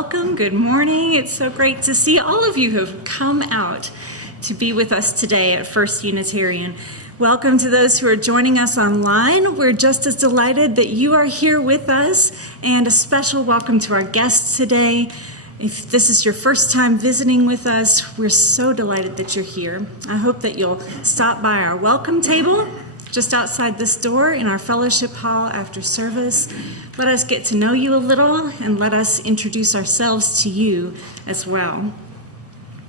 welcome. Good morning. It's so great to see all of you who have come out to be with us today at First Unitarian. Welcome to those who are joining us online. We're just as delighted that you are here with us, and a special welcome to our guests today. If this is your first time visiting with us, we're so delighted that you're here. I hope that you'll stop by our welcome table just outside this door in our fellowship hall after service. Let us get to know you a little and let us introduce ourselves to you as well.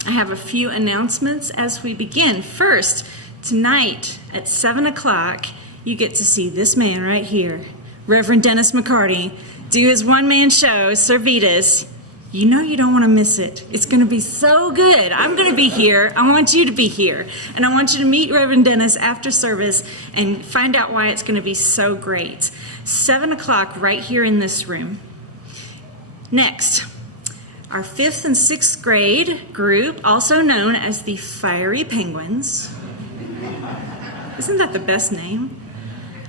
I have a few announcements as we begin. First, tonight at 7 o'clock, you get to see this man right here, Reverend Dennis McCarty, do his one-man show, Servetus. You know you don't want to miss it. It's going to be so good. I'm going to be here. I want you to be here. And I want you to meet Reverend Dennis after service and find out why it's going to be so great. 7 o'clock right here in this room. Next, our 5th and 6th grade group, also known as the Fiery Penguins. Isn't that the best name?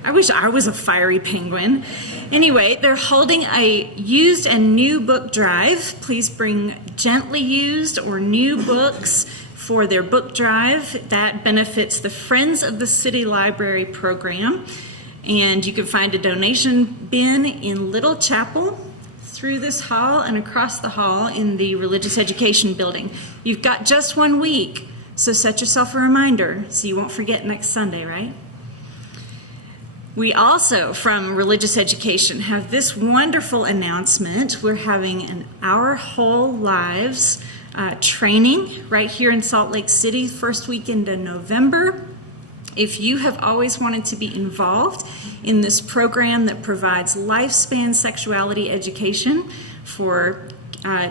I wish I was a fiery penguin. Anyway, they're holding a used and new book drive. Please bring gently used or new books for their book drive. That benefits the Friends of the City Library program. And you can find a donation bin in Little Chapel, through this hall and across the hall in the Religious Education building. You've got just 1 week, so set yourself a reminder so you won't forget next Sunday, right? We also, from Religious Education, have this wonderful announcement. We're having an Our Whole Lives training right here in Salt Lake City, first weekend in November. If you have always wanted to be involved in this program that provides lifespan sexuality education for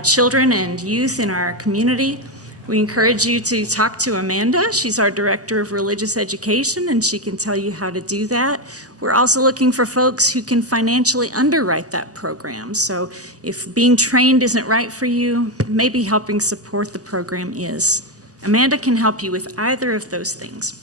children and youth in our community, we encourage you to talk to Amanda. She's our Director of Religious Education, and she can tell you how to do that. We're also looking for folks who can financially underwrite that program. So if being trained isn't right for you, maybe helping support the program is. Amanda can help you with either of those things.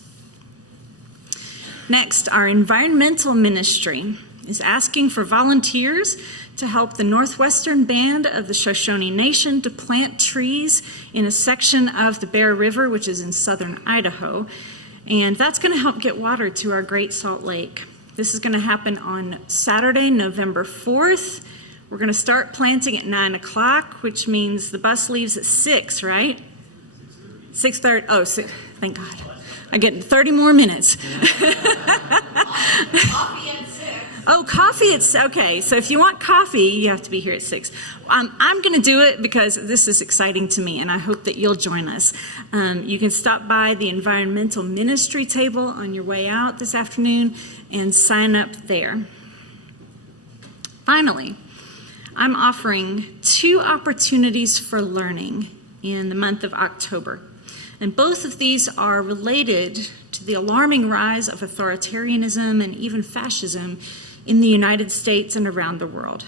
Next, our environmental ministry is asking for volunteers to help the Northwestern Band of the Shoshone Nation to plant trees in a section of the Bear River, which is in southern Idaho. And that's going to help get water to our Great Salt Lake. This is going to happen on Saturday, November 4th. We're going to start planting at 9 o'clock, which means the bus leaves at 6, right? 6:30. Oh, 6, thank God. I get 30 more minutes. Coffee at 6. Oh, coffee at 6. Okay, so if you want coffee, you have to be here at 6. I'm going to do it because this is exciting to me, and I hope that you'll join us. You can stop by the environmental ministry table on your way out this afternoon and sign up there. Finally, I'm offering 2 opportunities for learning in the month of October. And both of these are related to the alarming rise of authoritarianism and even fascism in the United States and around the world.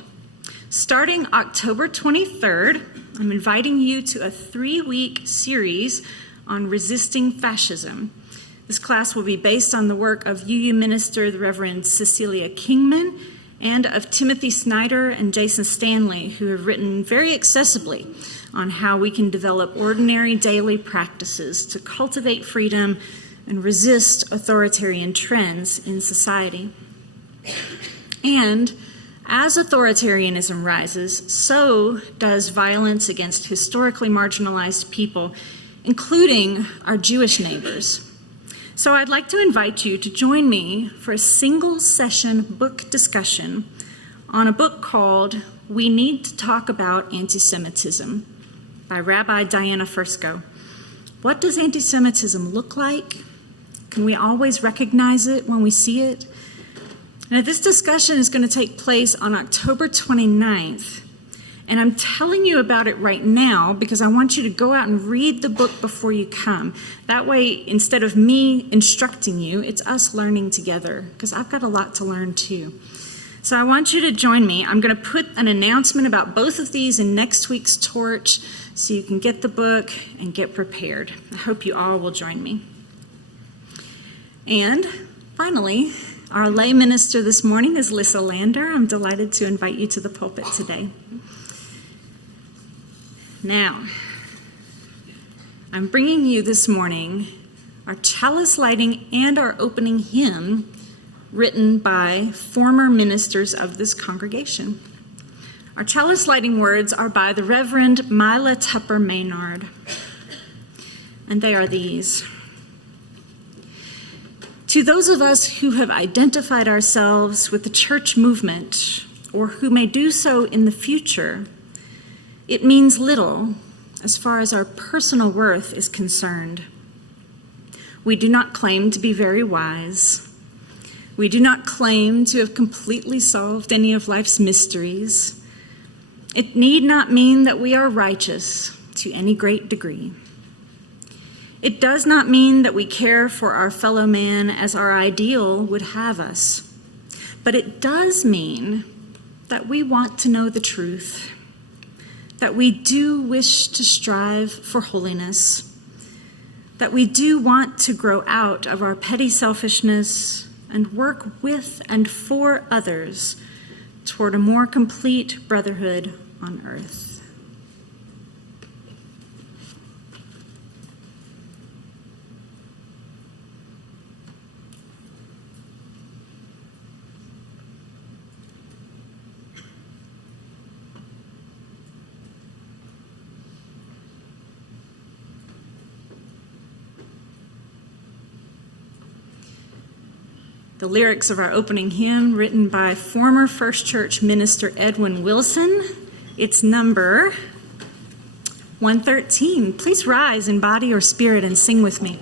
Starting October 23rd, I'm inviting you to a 3-week series on resisting fascism. This class will be based on the work of UU minister, the Reverend Cecilia Kingman, and of Timothy Snyder and Jason Stanley, who have written very accessibly on how we can develop ordinary daily practices to cultivate freedom and resist authoritarian trends in society. And as authoritarianism rises, so does violence against historically marginalized people, including our Jewish neighbors. So I'd like to invite you to join me for a single-session book discussion on a book called We Need to Talk About Anti-Semitism by Rabbi Diana Fursko. What does anti-Semitism look like? Can we always recognize it when we see it? And this discussion is going to take place on October 29th. And I'm telling you about it right now because I want you to go out and read the book before you come. That way, instead of me instructing you, it's us learning together, because I've got a lot to learn too. So I want you to join me. I'm going to put an announcement about both of these in next week's torch so you can get the book and get prepared. I hope you all will join me. And finally, our lay minister this morning is Lissa Lander. I'm delighted to invite you to the pulpit today. Now, I'm bringing you this morning our chalice lighting and our opening hymn written by former ministers of this congregation. Our chalice lighting words are by the Reverend Mila Tupper Maynard, and they are these. To those of us who have identified ourselves with the church movement, or who may do so in the future, it means little as far as our personal worth is concerned. We do not claim to be very wise. We do not claim to have completely solved any of life's mysteries. It need not mean that we are righteous to any great degree. It does not mean that we care for our fellow man as our ideal would have us, but it does mean that we want to know the truth, that we do wish to strive for holiness, that we do want to grow out of our petty selfishness and work with and for others toward a more complete brotherhood on earth. The lyrics of our opening hymn, written by former First Church minister Edwin Wilson. It's number 113. Please rise in body or spirit and sing with me.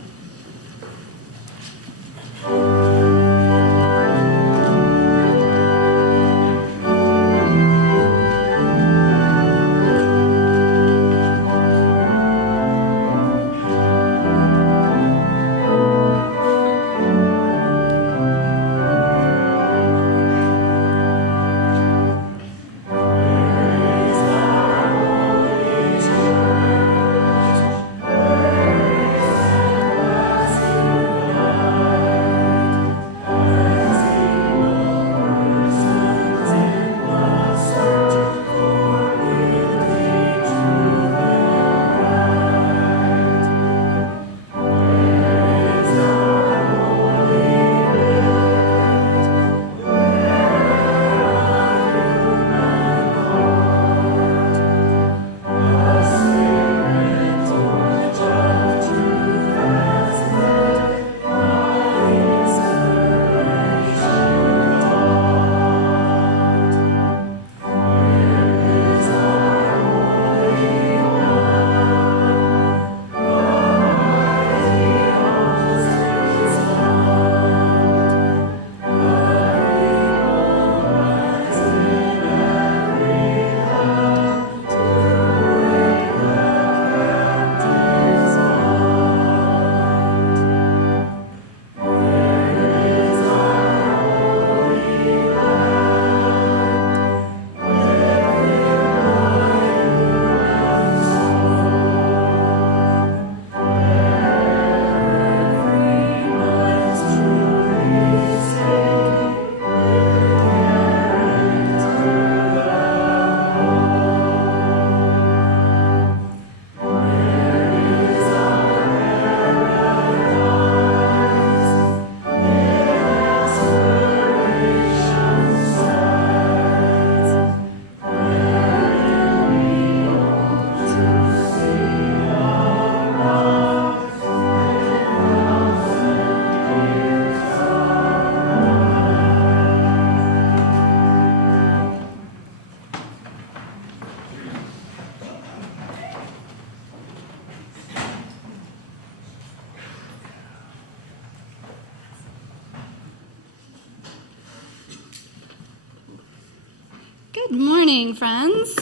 Good morning, friends.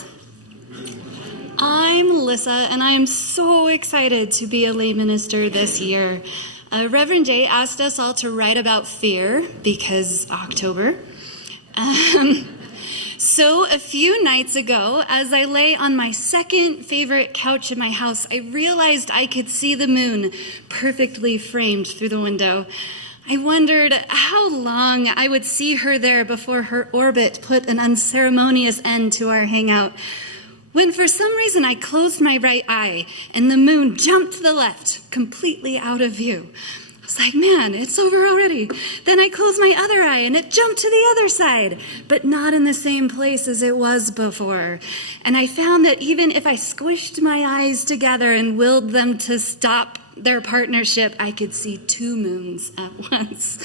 I'm Lissa, and I'm so excited to be a lay minister this year. Reverend Jay asked us all to write about fear because October. So a few nights ago, as I lay on my second favorite couch in my house, I realized I could see the moon perfectly framed through the window. I wondered how long I would see her there before her orbit put an unceremonious end to our hangout. when for some reason I closed my right eye and the moon jumped to the left, completely out of view. I was like, man, it's over already. Then I closed my other eye and it jumped to the other side, but not in the same place as it was before. And I found that even if I squished my eyes together and willed them to stop their partnership, I could see 2 moons at once.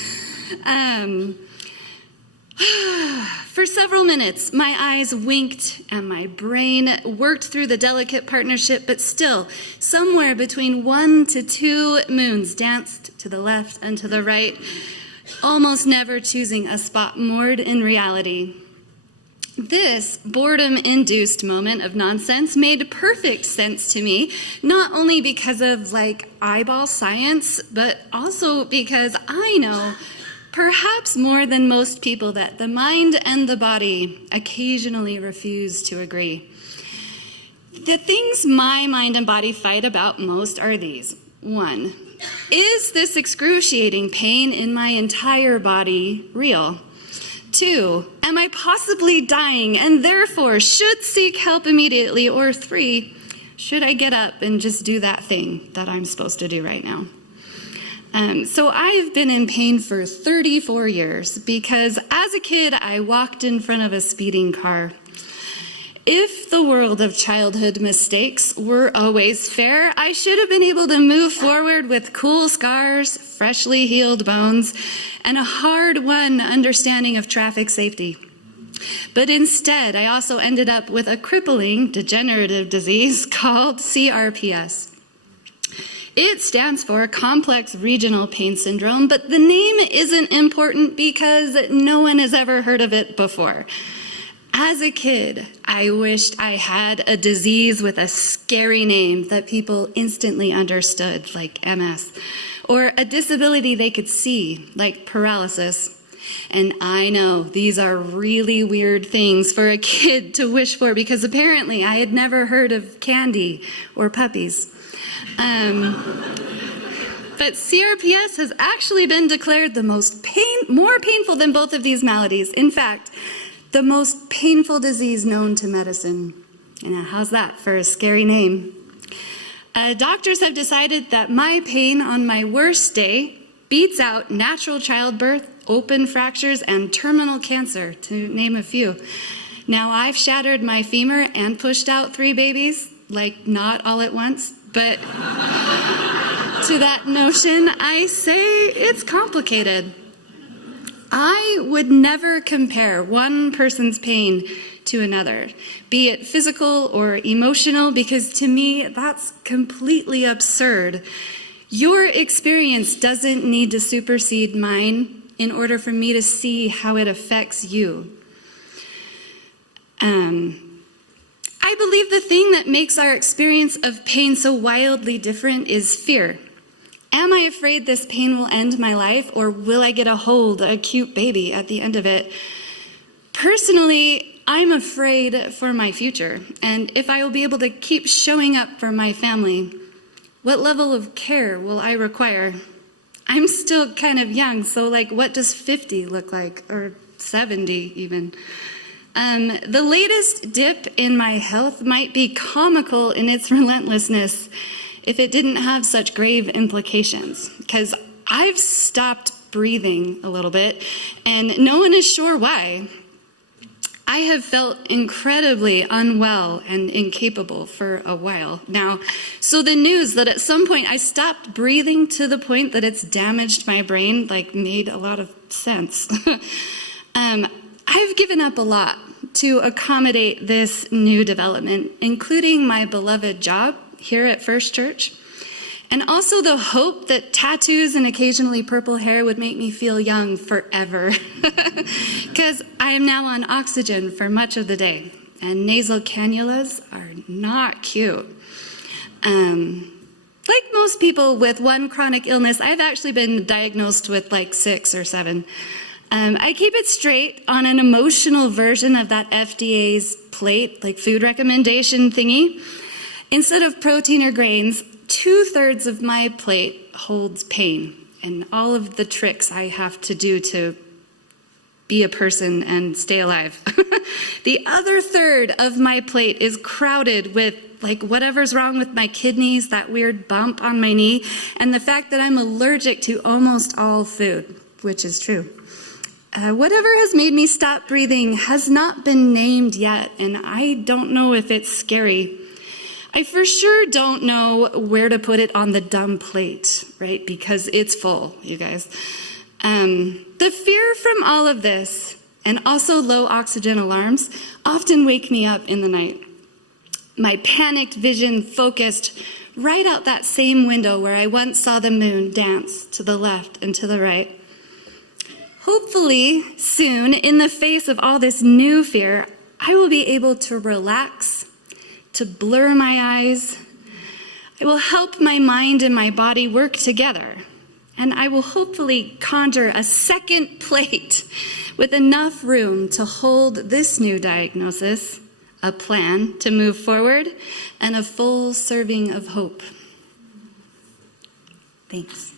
For several minutes, my eyes winked and my brain worked through the delicate partnership, but still, somewhere between 1 to 2 moons danced to the left and to the right, almost never choosing a spot moored in reality. This boredom-induced moment of nonsense made perfect sense to me, not only because of, eyeball science, but also because I know, perhaps more than most people, that the mind and the body occasionally refuse to agree. The things my mind and body fight about most are these. 1, is this excruciating pain in my entire body real? 2, am I possibly dying and therefore should seek help immediately? Or 3, should I get up and just do that thing that I'm supposed to do right now? So I've been in pain for 34 years because as a kid, I walked in front of a speeding car. If the world of childhood mistakes were always fair, I should have been able to move forward with cool scars, freshly healed bones, and a hard-won understanding of traffic safety. But instead, I also ended up with a crippling degenerative disease called CRPS. It stands for Complex Regional Pain Syndrome, but the name isn't important because no one has ever heard of it before. As a kid, I wished I had a disease with a scary name that people instantly understood, like MS, or a disability they could see, like paralysis. And I know these are really weird things for a kid to wish for because apparently I had never heard of candy or puppies. But CRPS has actually been declared the more painful than both of these maladies. In fact, the most painful disease known to medicine. And how's that for a scary name? Doctors have decided that my pain on my worst day beats out natural childbirth, open fractures, and terminal cancer, to name a few. Now, I've shattered my femur and pushed out 3 babies, not all at once, but to that notion, I say it's complicated. I would never compare one person's pain to another, be it physical or emotional, because to me, that's completely absurd. Your experience doesn't need to supersede mine in order for me to see how it affects you. I believe the thing that makes our experience of pain so wildly different is fear. Am I afraid this pain will end my life, or will I get a cute baby at the end of it? Personally, I'm afraid for my future, and if I will be able to keep showing up for my family. What level of care will I require? I'm still kind of young, so what does 50 look like, or 70 even? The latest dip in my health might be comical in its relentlessness if it didn't have such grave implications, because I've stopped breathing a little bit, and no one is sure why. I have felt incredibly unwell and incapable for a while now. So the news that at some point I stopped breathing to the point that it's damaged my brain, made a lot of sense. I've given up a lot to accommodate this new development, including my beloved job here at First Church, and also the hope that tattoos and occasionally purple hair would make me feel young forever, because I am now on oxygen for much of the day, and nasal cannulas are not cute. Like most people with one chronic illness, I've actually been diagnosed with 6 or 7. I keep it straight on an emotional version of that FDA's plate, food recommendation thingy. Instead of protein or grains, 2/3 of my plate holds pain and all of the tricks I have to do to be a person and stay alive. The other third of my plate is crowded with whatever's wrong with my kidneys, that weird bump on my knee, and the fact that I'm allergic to almost all food, which is true. Whatever has made me stop breathing has not been named yet, and I don't know if it's scary. I for sure don't know where to put it on the dumb plate, right? Because it's full, you guys. The fear from all of this, and also low oxygen alarms, often wake me up in the night. My panicked vision focused right out that same window where I once saw the moon dance to the left and to the right. Hopefully, soon, in the face of all this new fear, I will be able to relax, to blur my eyes. I will help my mind and my body work together, and I will hopefully conjure a second plate with enough room to hold this new diagnosis, a plan to move forward, and a full serving of hope. Thanks.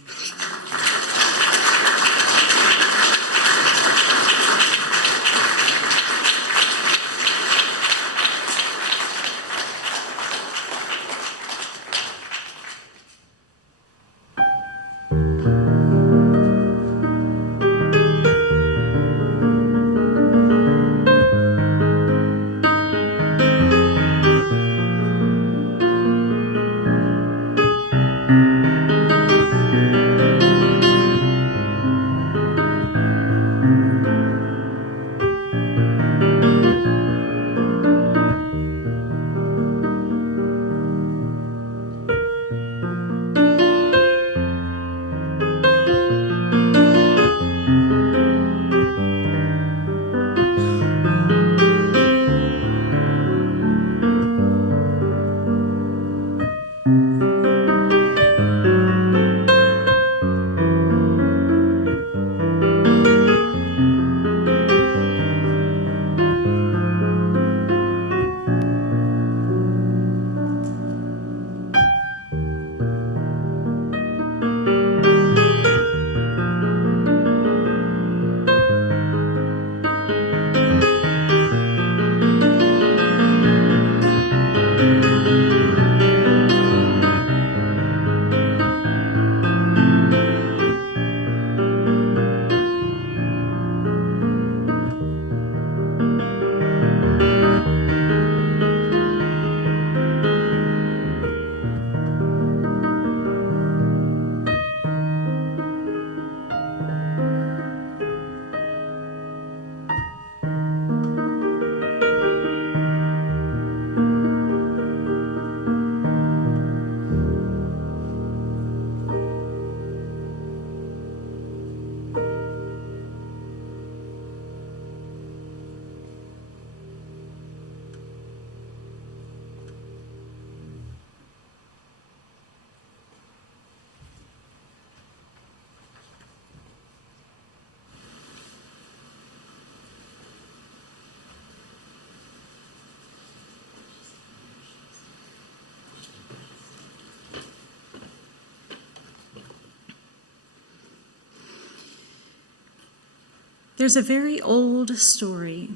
There's a very old story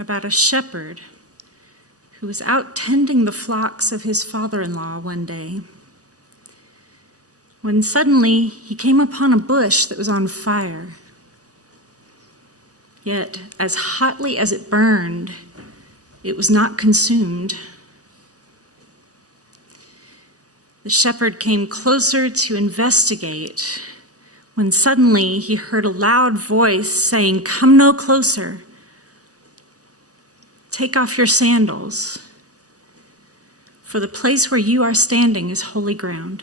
about a shepherd who was out tending the flocks of his father-in-law one day, when suddenly he came upon a bush that was on fire. Yet, as hotly as it burned, it was not consumed. The shepherd came closer to investigate, when suddenly he heard a loud voice saying, "Come no closer. Take off your sandals, for the place where you are standing is holy ground."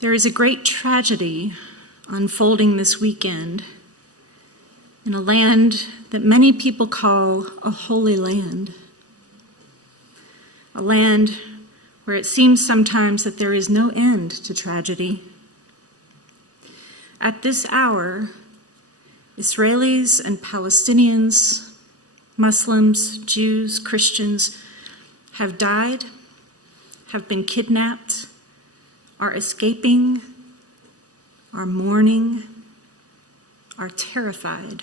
There is a great tragedy unfolding this weekend in a land that many people call a holy land, a land where it seems sometimes that there is no end to tragedy. At this hour, Israelis and Palestinians, Muslims, Jews, Christians have died, have been kidnapped, are escaping, are mourning, are terrified.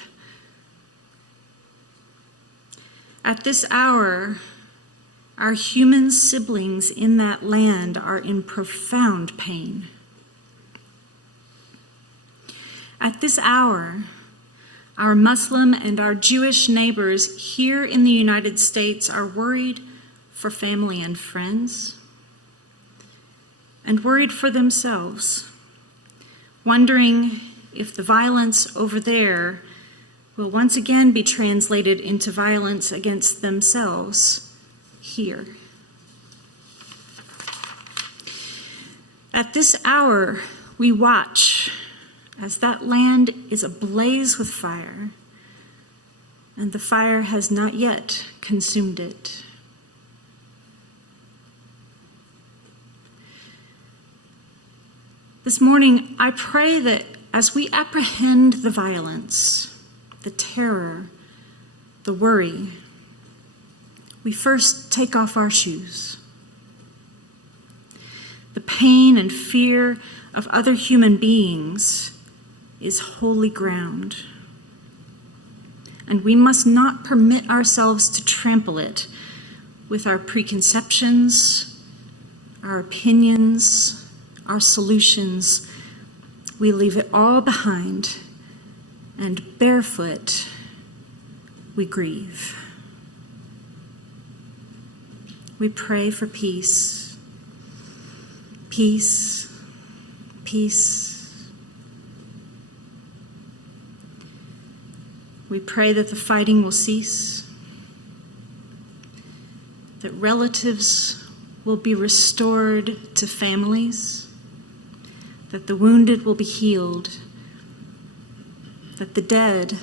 At this hour, our human siblings in that land are in profound pain. At this hour, our Muslim and our Jewish neighbors here in the United States are worried for family and friends, and worried for themselves, wondering if the violence over there will once again be translated into violence against themselves here. At this hour, we watch as that land is ablaze with fire, and the fire has not yet consumed it. This morning, I pray that as we apprehend the violence, the terror, the worry, we first take off our shoes. The pain and fear of other human beings is holy ground, and we must not permit ourselves to trample it with our preconceptions, our opinions, our solutions. We leave it all behind, and barefoot we grieve. We pray for peace, peace, peace. We pray that the fighting will cease, that relatives will be restored to families, that the wounded will be healed, that the dead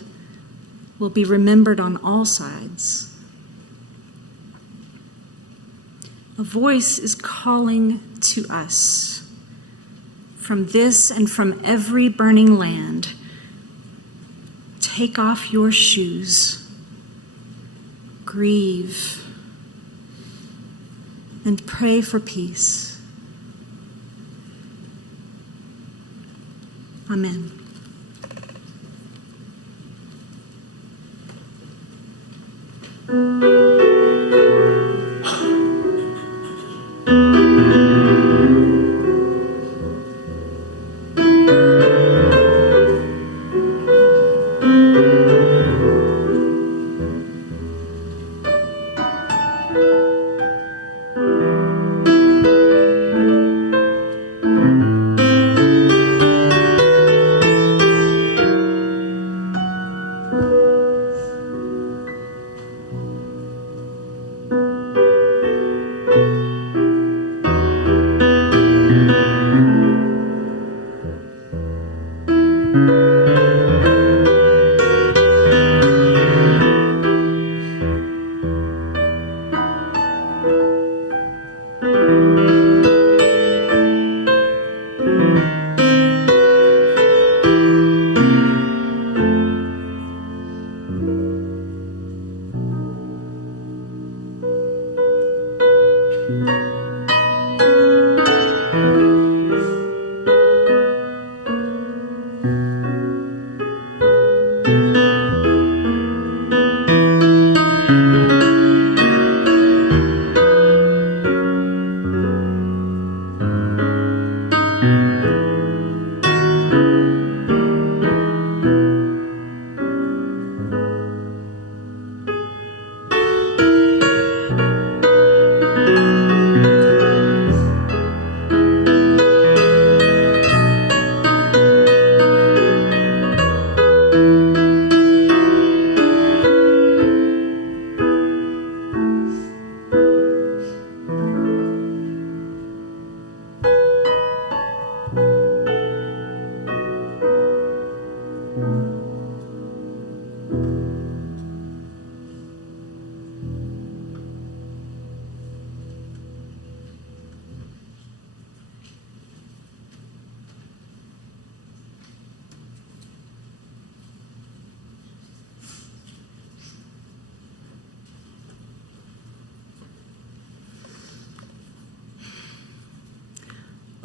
will be remembered on all sides. A voice is calling to us from this and from every burning land. Take off your shoes, grieve, and pray for peace. Amen.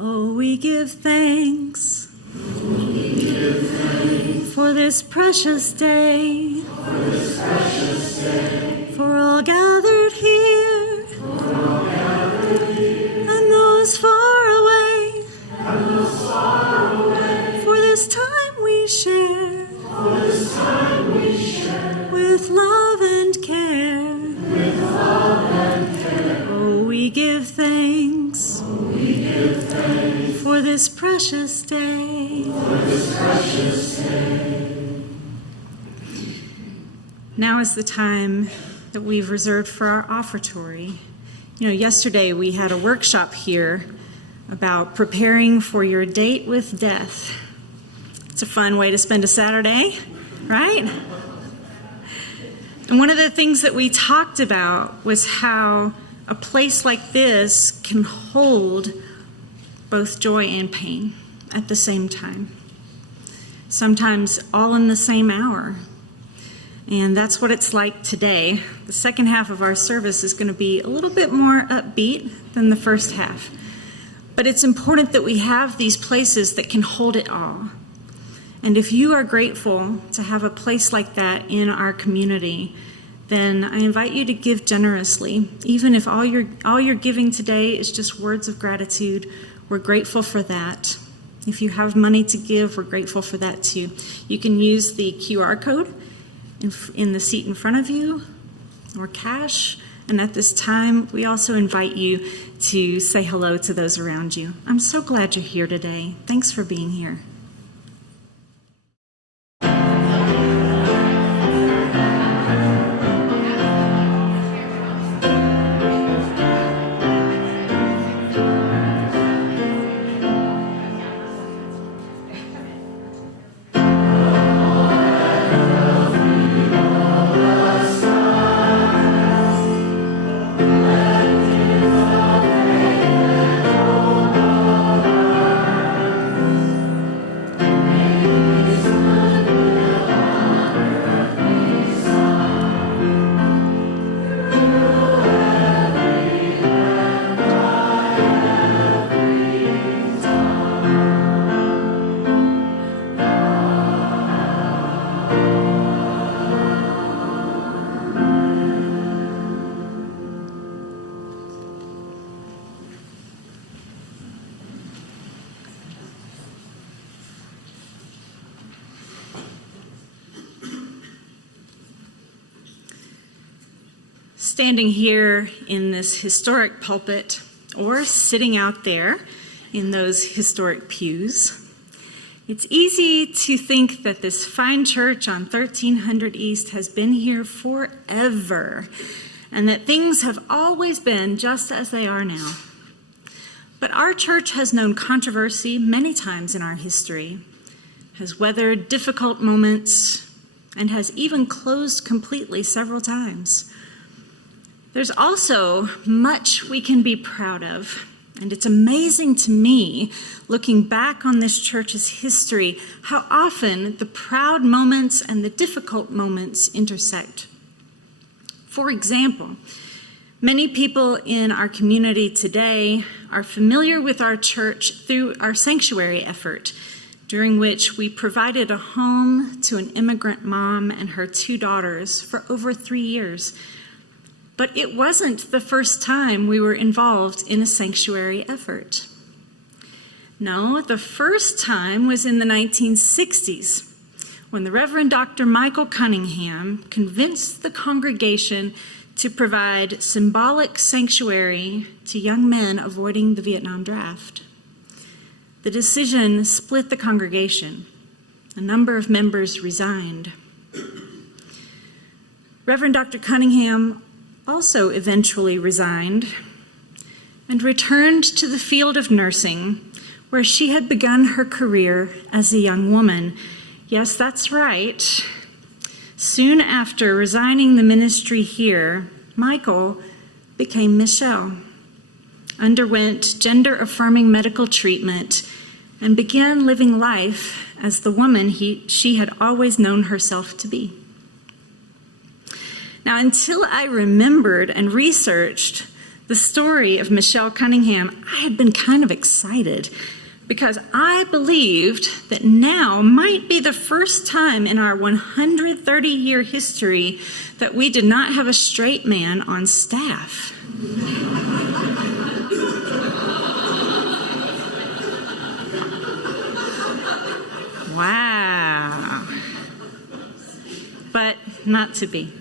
Oh, we give thanks. for this precious day, for all gathered here, and those far away, for this time we share, with love and care. Oh, we give thanks, for this precious day. Now is the time that we've reserved for our offertory. You know, yesterday we had a workshop here about preparing for your date with death. It's a fun way to spend a Saturday, right? And one of the things that we talked about was how a place like this can hold both joy and pain at the same time. Sometimes all in the same hour. And that's what it's like today. The second half of our service is going to be a little bit more upbeat than the first half. But it's important that we have these places that can hold it all. And if you are grateful to have a place like that in our community, then I invite you to give generously. Even if all you're giving today is just words of gratitude, we're grateful for that. If you have money to give, we're grateful for that too. You can use the QR code in the seat in front of you, or cash. And at this time, we also invite you to say hello to those around you. I'm so glad you're here today. Thanks for being here. Standing here in this historic pulpit, or sitting out there in those historic pews, it's easy to think that this fine church on 1300 East has been here forever, and that things have always been just as they are now. But our church has known controversy many times in our history, has weathered difficult moments, and has even closed completely several times. There's also much we can be proud of, and it's amazing to me, looking back on this church's history, how often the proud moments and the difficult moments intersect. For example, many people in our community today are familiar with our church through our sanctuary effort, during which we provided a home to an immigrant mom and her 2 daughters for over 3 years. But it wasn't the first time we were involved in a sanctuary effort. No, the first time was in the 1960s, when the Reverend Dr. Michael Cunningham convinced the congregation to provide symbolic sanctuary to young men avoiding the Vietnam draft. The decision split the congregation. A number of members resigned. Reverend Dr. Cunningham also eventually resigned and returned to the field of nursing, where she had begun her career as a young woman. Yes, that's right. Soon after resigning the ministry here, Michael became Michelle, underwent gender-affirming medical treatment, and began living life as the woman she had always known herself to be. Now, until I remembered and researched the story of Michelle Cunningham, I had been kind of excited because I believed that now might be the first time in our 130-year history that we did not have a straight man on staff. Wow. But not to be.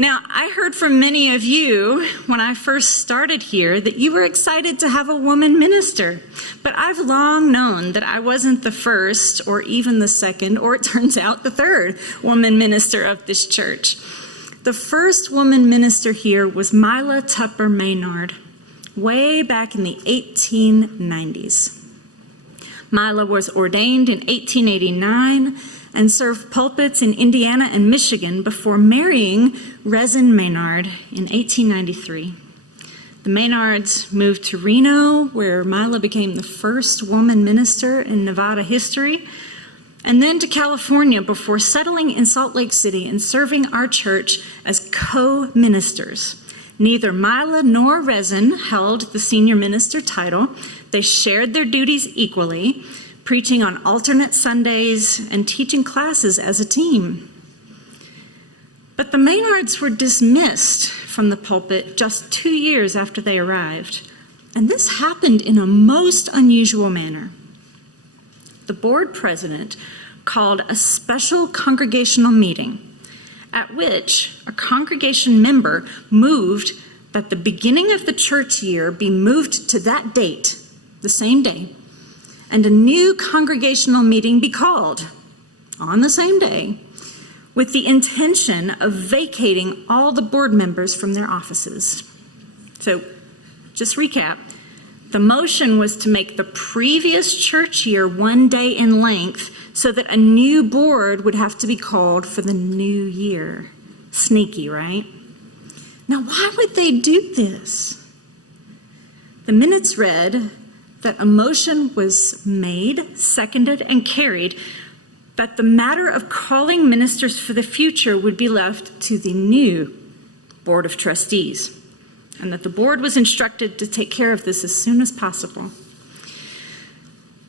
Now, I heard from many of you when I first started here that you were excited to have a woman minister. But I've long known that I wasn't the first or even the second, or it turns out the third woman minister of this church. The first woman minister here was Mila Tupper Maynard, way back in the 1890s. Mila was ordained in 1889 and served pulpits in Indiana and Michigan before marrying Reverend Maynard in 1893. The Maynards moved to Reno, where Mila became the first woman minister in Nevada history, and then to California before settling in Salt Lake City and serving our church as co-ministers. Neither Mila nor Reverend held the senior minister title. They shared their duties equally, preaching on alternate Sundays and teaching classes as a team. But the Maynards were dismissed from the pulpit just 2 years after they arrived, and this happened in a most unusual manner. The board president called a special congregational meeting at which a congregation member moved that the beginning of the church year be moved to that date, the same day, and a new congregational meeting be called on the same day with the intention of vacating all the board members from their offices. So, just recap. The motion was to make the previous church year 1 day in length so that a new board would have to be called for the new year. Sneaky, right? Now, why would they do this? The minutes read that a motion was made, seconded, and carried that the matter of calling ministers for the future would be left to the new Board of Trustees, and that the board was instructed to take care of this as soon as possible.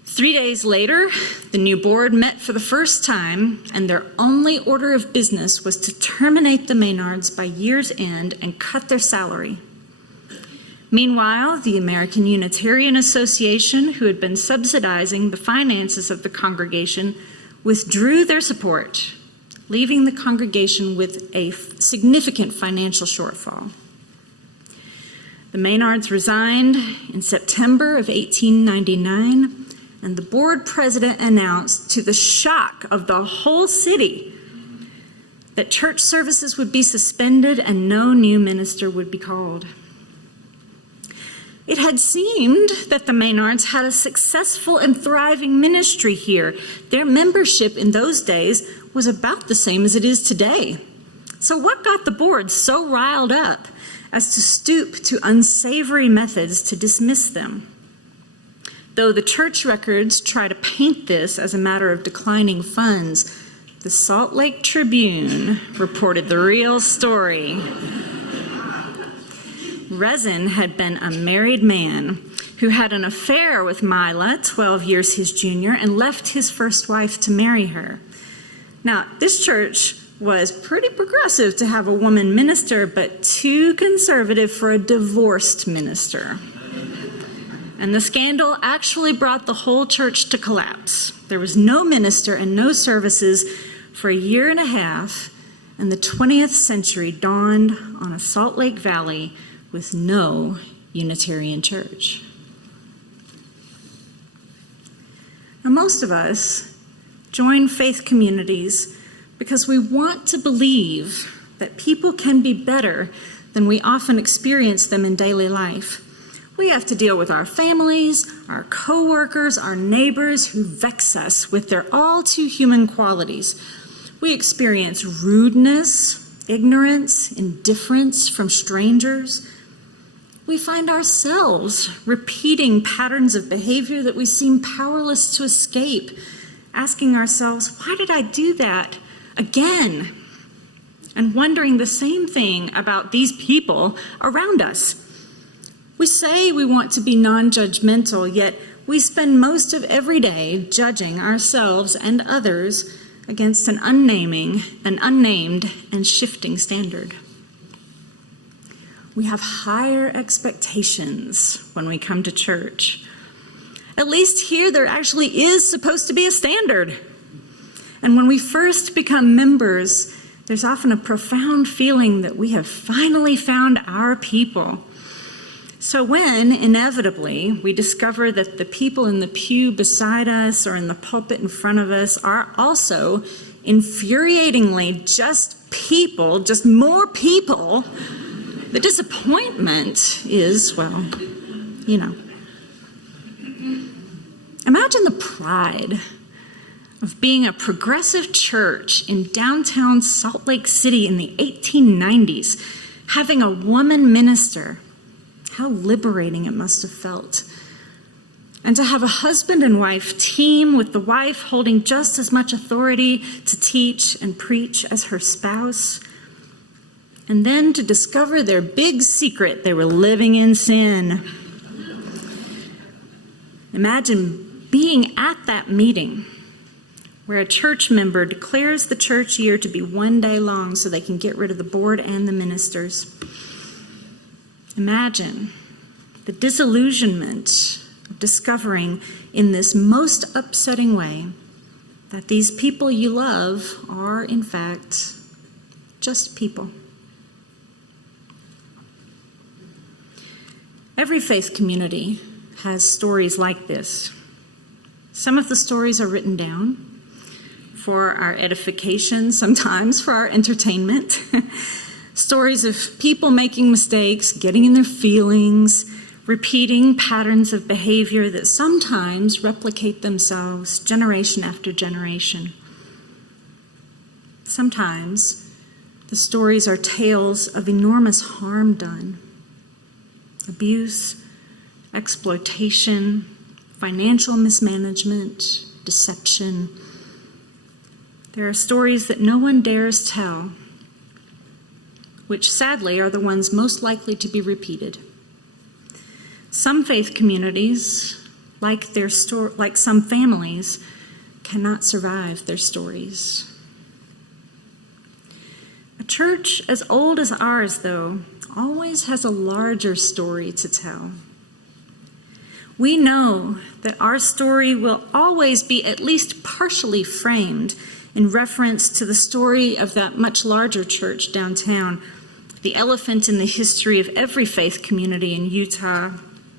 3 days later, the new board met for the first time, and their only order of business was to terminate the Maynards by year's end and cut their salary. Meanwhile, the American Unitarian Association, who had been subsidizing the finances of the congregation, withdrew their support, leaving the congregation with a significant financial shortfall. The Maynards resigned in September of 1899, and the board president announced, to the shock of the whole city, that church services would be suspended and no new minister would be called. It had seemed that the Maynards had a successful and thriving ministry here. Their membership in those days was about the same as it is today. So what got the board so riled up as to stoop to unsavory methods to dismiss them? Though the church records try to paint this as a matter of declining funds, the Salt Lake Tribune reported the real story. Reverend had been a married man who had an affair with Mila, 12 years his junior, and left his first wife to marry her. Now, this church was pretty progressive to have a woman minister, but too conservative for a divorced minister. And the scandal actually brought the whole church to collapse. There was no minister and no services for a year and a half, and the 20th century dawned on a Salt Lake Valley with no Unitarian church. Now, most of us join faith communities because we want to believe that people can be better than we often experience them in daily life. We have to deal with our families, our coworkers, our neighbors who vex us with their all too human qualities. We experience rudeness, ignorance, indifference from strangers. We find ourselves repeating patterns of behavior that we seem powerless to escape, asking ourselves, why did I do that again? And wondering the same thing about these people around us. We say we want to be non-judgmental, yet we spend most of every day judging ourselves and others against an unnamed, and shifting standard. We have higher expectations when we come to church. At least here there actually is supposed to be a standard. And when we first become members, there's often a profound feeling that we have finally found our people. So when, inevitably, we discover that the people in the pew beside us or in the pulpit in front of us are also infuriatingly just people, just more people, the disappointment is, well, you know. Imagine the pride of being a progressive church in downtown Salt Lake City in the 1890s, having a woman minister. How liberating it must have felt. And to have a husband and wife team with the wife holding just as much authority to teach and preach as her spouse. And then to discover their big secret, they were living in sin. Imagine being at that meeting where a church member declares the church year to be one day long so they can get rid of the board and the ministers. Imagine the disillusionment of discovering in this most upsetting way that these people you love are, in fact, just people. Every faith community has stories like this. Some of the stories are written down for our edification, sometimes for our entertainment. Stories of people making mistakes, getting in their feelings, repeating patterns of behavior that sometimes replicate themselves generation after generation. Sometimes the stories are tales of enormous harm done, abuse, exploitation, financial mismanagement, deception. There are stories that no one dares tell, which sadly are the ones most likely to be repeated. Some faith communities, like some families, cannot survive their stories. A church as old as ours, though, always has a larger story to tell. We know that our story will always be at least partially framed in reference to the story of that much larger church downtown, the elephant in the history of every faith community in Utah,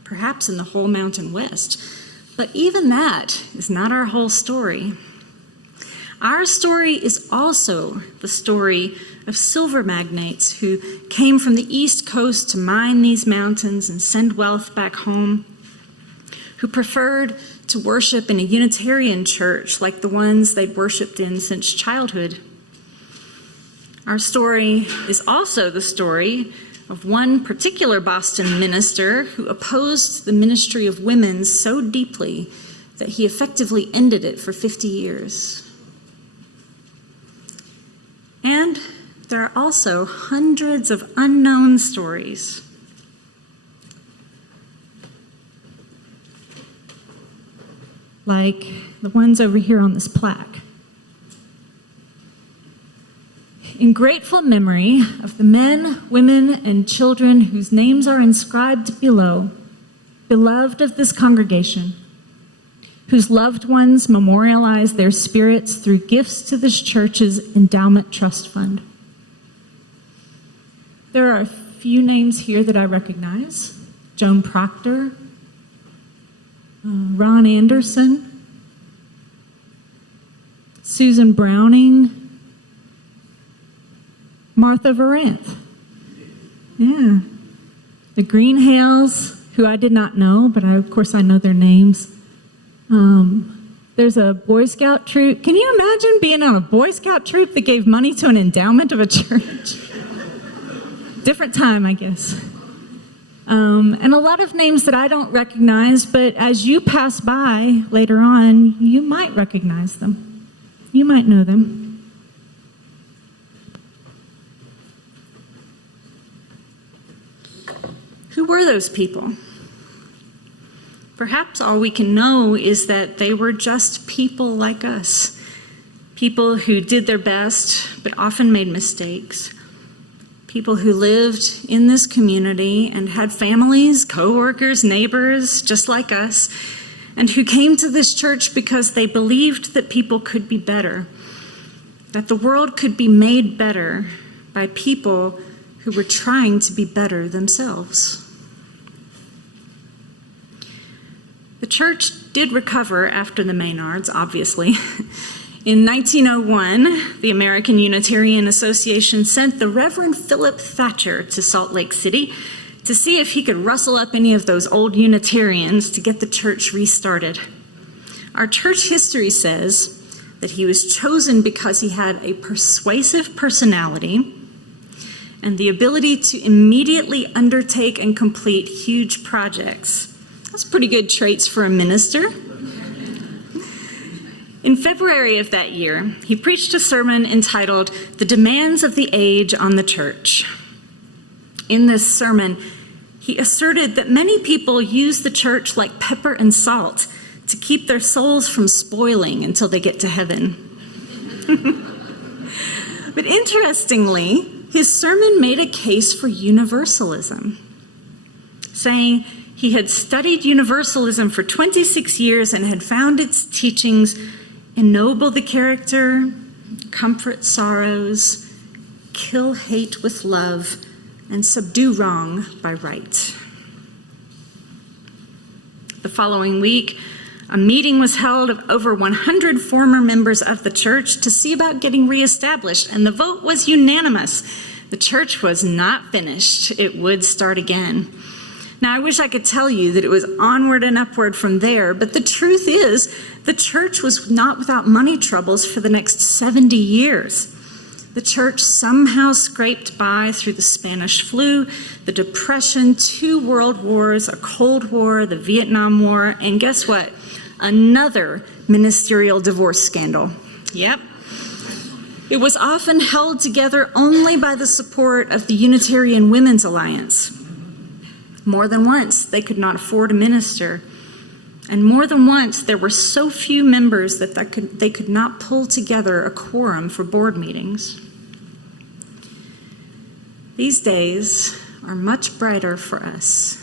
perhaps in the whole Mountain West. But even that is not our whole story. Our story is also the story of silver magnates who came from the East Coast to mine these mountains and send wealth back home, who preferred to worship in a Unitarian church like the ones they'd worshiped in since childhood. Our story is also the story of one particular Boston minister who opposed the ministry of women so deeply that he effectively ended it for 50 years. And there are also hundreds of unknown stories. Like the ones over here on this plaque. In grateful memory of the men, women, and children whose names are inscribed below, beloved of this congregation, whose loved ones memorialize their spirits through gifts to this church's endowment trust fund. There are a few names here that I recognize. Joan Proctor, Ron Anderson, Susan Browning, Martha Varanth. Yeah. The Greenhales, who I did not know, but of course I know their names. There's a Boy Scout troop. Can you imagine being on a Boy Scout troop that gave money to an endowment of a church? Different time, I guess. And a lot of names that I don't recognize, but as you pass by later on, you might recognize them. You might know them. Who were those people? Perhaps all we can know is that they were just people like us, people who did their best but often made mistakes, people who lived in this community and had families, co-workers, neighbors just like us, and who came to this church because they believed that people could be better, that the world could be made better by people who were trying to be better themselves. The church did recover after the Maynards, obviously. In 1901, the American Unitarian Association sent the Reverend Philip Thatcher to Salt Lake City to see if he could rustle up any of those old Unitarians to get the church restarted. Our church history says that he was chosen because he had a persuasive personality and the ability to immediately undertake and complete huge projects. That's pretty good traits for a minister. In February of that year, he preached a sermon entitled "The Demands of the Age on the Church." In this sermon, he asserted that many people use the church like pepper and salt to keep their souls from spoiling until they get to heaven. But interestingly, his sermon made a case for universalism, saying he had studied universalism for 26 years and had found its teachings ennoble the character, comfort sorrows, kill hate with love, and subdue wrong by right. The following week, a meeting was held of over 100 former members of the church to see about getting reestablished, and the vote was unanimous. The church was not finished. It would start again. Now, I wish I could tell you that it was onward and upward from there, but the truth is the church was not without money troubles for the next 70 years. The church somehow scraped by through the Spanish flu, the Depression, 2 world wars, a Cold War, the Vietnam War, and guess what? Another ministerial divorce scandal. Yep. It was often held together only by the support of the Unitarian Women's Alliance. More than once, they could not afford a minister. And more than once, there were so few members that they could not pull together a quorum for board meetings. These days are much brighter for us.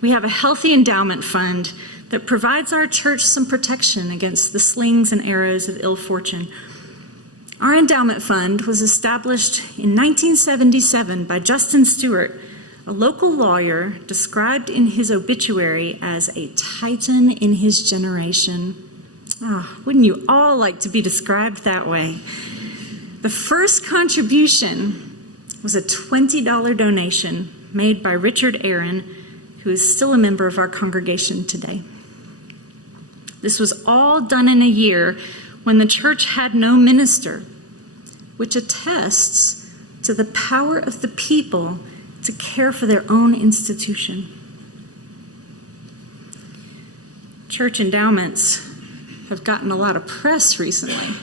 We have a healthy endowment fund that provides our church some protection against the slings and arrows of ill fortune. Our endowment fund was established in 1977 by Justin Stewart, a local lawyer described in his obituary as a titan in his generation. Wouldn't you all like to be described that way? The first contribution was a $20 donation made by Richard Aaron, who is still a member of our congregation today. This was all done in a year when the church had no minister, which attests to the power of the people to care for their own institution. Church endowments have gotten a lot of press recently,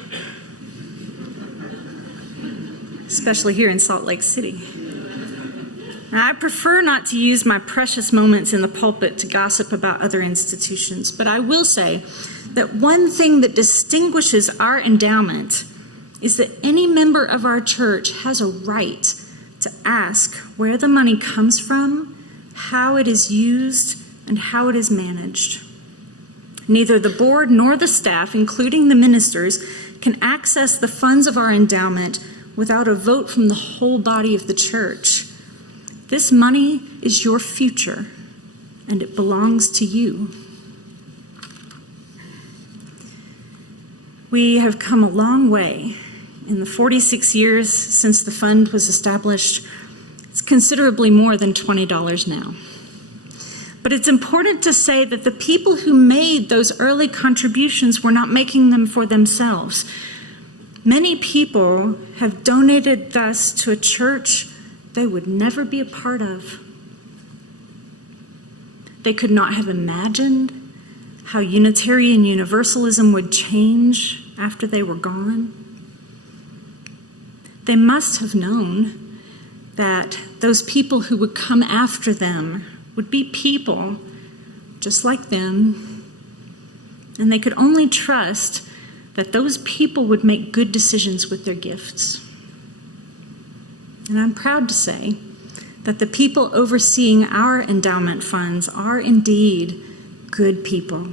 especially here in Salt Lake City. Now, I prefer not to use my precious moments in the pulpit to gossip about other institutions, but I will say that one thing that distinguishes our endowment is that any member of our church has a right to ask where the money comes from, how it is used, and how it is managed. Neither the board nor the staff, including the ministers, can access the funds of our endowment without a vote from the whole body of the church. This money is your future, and it belongs to you. We have come a long way. In the 46 years since the fund was established, it's considerably more than $20 now. But it's important to say that the people who made those early contributions were not making them for themselves. Many people have donated thus to a church they would never be a part of. They could not have imagined how Unitarian Universalism would change after they were gone. They must have known that those people who would come after them would be people just like them, and they could only trust that those people would make good decisions with their gifts. And I'm proud to say that the people overseeing our endowment funds are indeed good people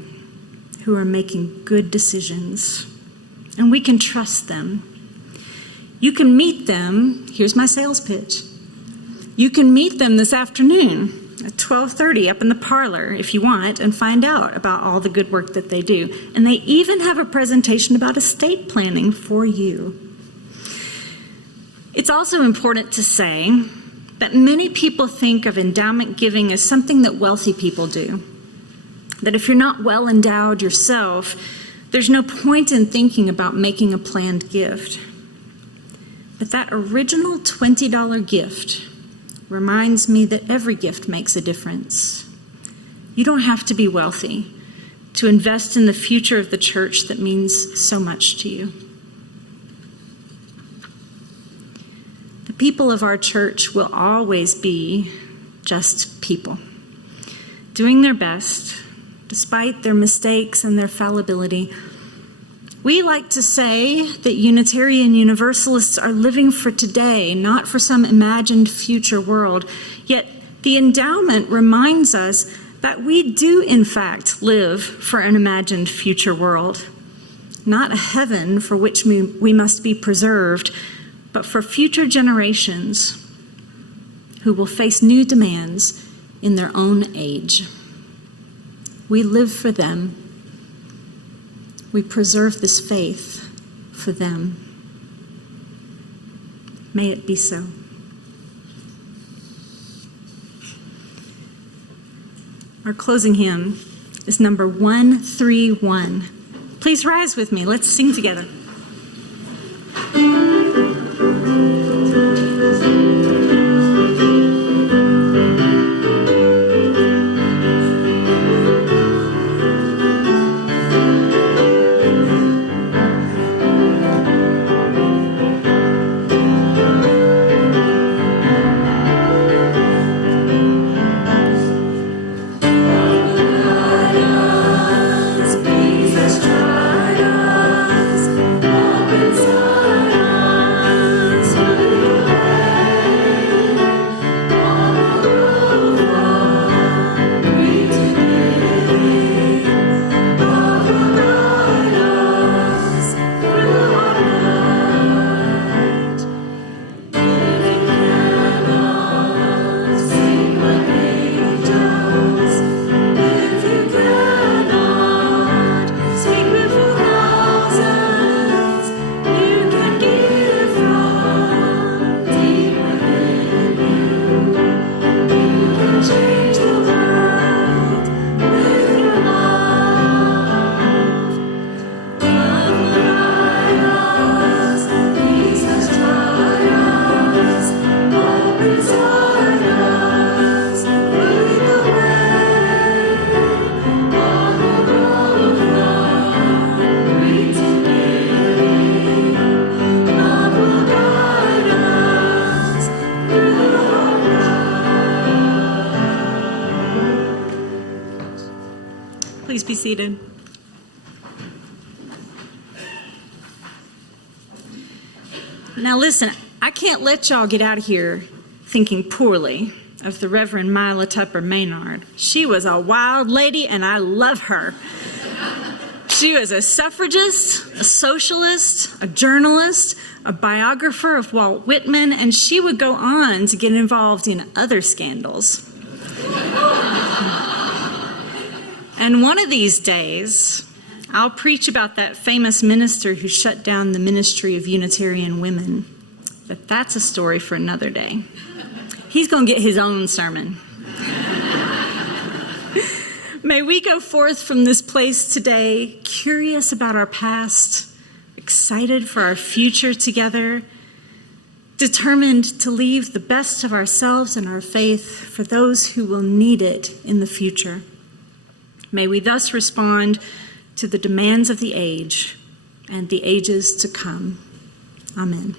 who are making good decisions, and we can trust them. You can meet them. Here's my sales pitch. You can meet them this afternoon at 12:30 up in the parlor if you want and find out about all the good work that they do. And they even have a presentation about estate planning for you. It's also important to say that many people think of endowment giving as something that wealthy people do. That if you're not well endowed yourself, there's no point in thinking about making a planned gift. But that original $20 gift reminds me that every gift makes a difference. You don't have to be wealthy to invest in the future of the church that means so much to you. The people of our church will always be just people, doing their best, despite their mistakes and their fallibility. We like to say that Unitarian Universalists are living for today, not for some imagined future world. Yet the endowment reminds us that we do, in fact, live for an imagined future world. Not a heaven for which we must be preserved, but for future generations who will face new demands in their own age. We live for them. We preserve this faith for them. May it be so. Our closing hymn is number 131. Please rise with me. Let's sing together. Please be seated. Now listen, I can't let y'all get out of here thinking poorly of the Reverend Mila Tupper Maynard. She was a wild lady, and I love her. She was a suffragist, a socialist, a journalist, a biographer of Walt Whitman, and she would go on to get involved in other scandals. And one of these days, I'll preach about that famous minister who shut down the ministry of Unitarian women. But that's a story for another day. He's going to get his own sermon. May we go forth from this place today curious about our past, excited for our future together, determined to leave the best of ourselves and our faith for those who will need it in the future. May we thus respond to the demands of the age and the ages to come. Amen.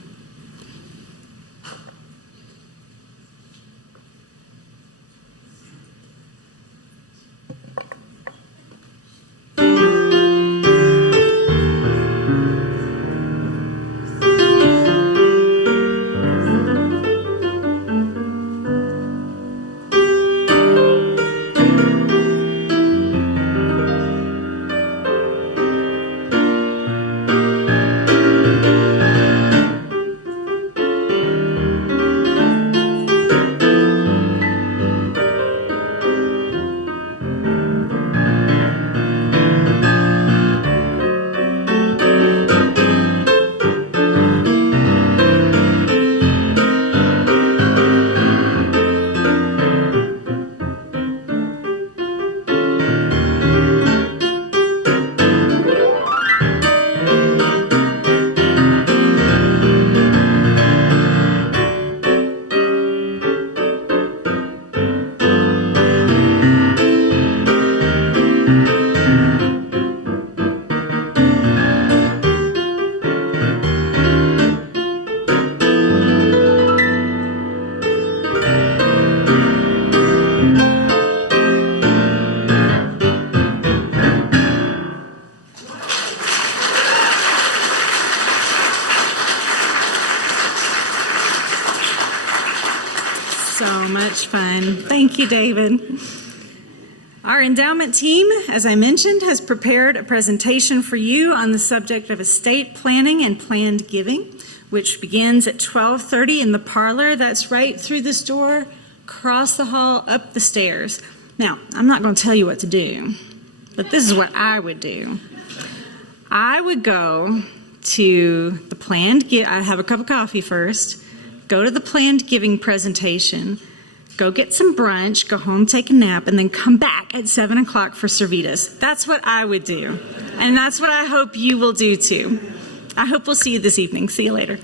so much fun. Thank you, David. Our endowment team, as I mentioned, has prepared a presentation for you on the subject of estate planning and planned giving, which begins at 12:30 in the parlor. That's right through this door, across the hall, up the stairs. Now, I'm not going to tell you what to do, but this is what I would do. I would go to the I'd have a cup of coffee first, go to the planned giving presentation, go get some brunch, go home, take a nap, and then come back at 7 o'clock for Servitas. That's what I would do, and that's what I hope you will do too. I hope we'll see you this evening. See you later.